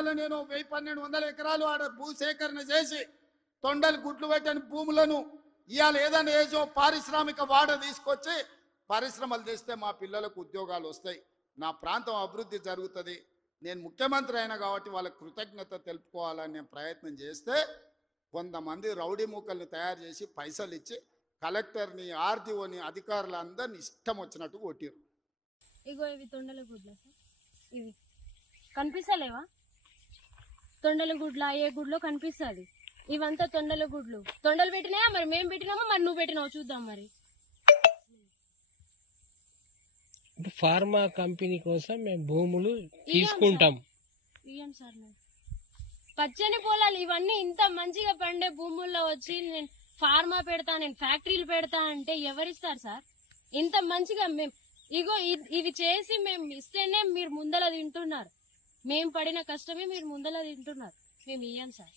ఇవాళ నేను 1000-1200 ఎకరాలు ఆడ భూసేకరణ చేసి తొండలు గుడ్లు పెట్టని భూములను ఇవాళ ఏదైనా ఏజో పారిశ్రామిక వాడ తీసుకొచ్చి పరిశ్రమలు తెస్తే మా పిల్లలకు ఉద్యోగాలు వస్తాయి, నా ప్రాంతం అభివృద్ధి జరుగుతుంది. నేను ముఖ్యమంత్రి అయినా కాబట్టి వాళ్ళకి కృతజ్ఞత తెలుపుకోవాలని నేను ప్రయత్నం చేస్తే కొంతమంది రౌడీ మూకల్ని తయారు చేసి పైసలు ఇచ్చి కలెక్టర్ని, ఆర్డీఓని, అధికారులందరినీ ఇష్టం వచ్చినట్టు కొట్టారు. ఇగో ఇవి తొండల గుడ్ల సార్, ఇవి కనిపిస్తలేవా? తొండల గుడ్ల ఏ గుడ్లో కనిపిస్తుంది? ఇవంతా తొండల గుడ్లు. తొండలు పెట్టినాయా మరి? మేము పెట్టినామా మరి నువ్వు పెట్టినావు? చూద్దాం మరి. ఫార్మా కంపెనీ కోసం మేము భూములు తీసుకుంటాం. ఇయ్యం సార్. పచ్చని పొలాలు ఇవన్నీ ఇంత మంచిగా పండే భూముల్లో వచ్చి నేను ఫార్మా పెడతా, నేను ఫ్యాక్టరీలు పెడతా అంటే ఎవరిస్తారు సార్? ఇంత మంచిగా మేము ఇగో ఇవి చేసి మేము ఇస్తేనే మీరు ముందల తింటున్నారు. మేము పడిన కష్టమే మీరు ముందల తింటున్నారు. మేము ఇయ్యం సార్.